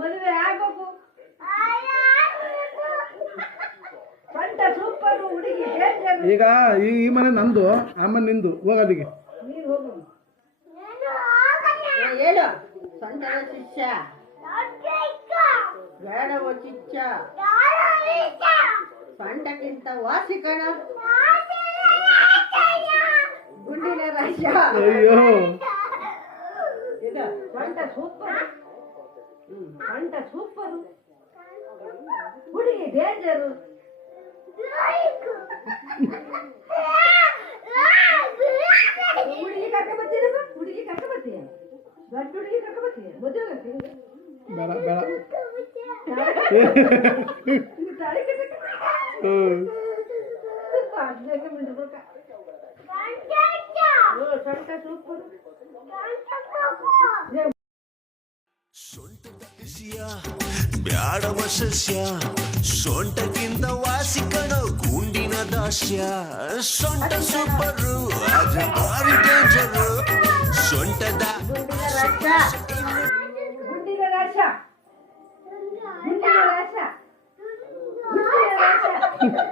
ಮದುವೆ ಆಗಬೇಕು. ಸೊಂಟ ಸೂಪರ್ ಹುಡುಗಿ ಈಗ ಈ ಮನೆ ನಂದು, ಆಮೇಲೆ ನಿಂದು. ಹೋಗೋದಿಗೆ ನೀನು ಹೋಗು. ಹೇಳು. ಸೊಂಟದ ಶಿಷ್ಯ ಬೇಡವೋ ಚಿಚ್ಚ, ಸೊಂಟಕ್ಕಿಂತ ವಾಸಿ ಕಣ ಗುಂಡಿನ ರಾಜ. ಅಯ್ಯೋ ಇದು ಸೊಂಟ ಸೂಪರ್. ಸೊಂಟ ಸೂಪರ್ ಹುಡುಗಿ ಡೇಂಜರು. ಹುಡುಗಿ ಕರ್ಕ ಬರ್ತೀರ, ಹುಡುಗಿ ಕರ್ಕ ಬರ್ತೀಯ, ದೊಡ್ಡ ಹುಡುಗಿ ಕರ್ಕ ಬರ್ತೀಯ, ಮದುವೆ ಆಗ್ತೀಯ. ಬೇಡ ಬೇಡ. ಬ್ಯಾಡವ ಸಸ್ಯ, ಸೊಂಟಕ್ಕಿಂತ ವಾಸಿ ಕಣ ಗುಂಡಿನ ದಾಸ್ಯ. ಸೊಂಟ ಸೂಪರು ಆದ್ರೆ ಭಾರಿ ಡೇಂಜರು. ಸೊಂಟದ ಗುಂಡಿನ ರಾಶ, ಗುಂಡಿನ ರಾಶ, ಗುಂಡಿನ ರಾಶ, ಗುಂಡಿನ ರಾಶ.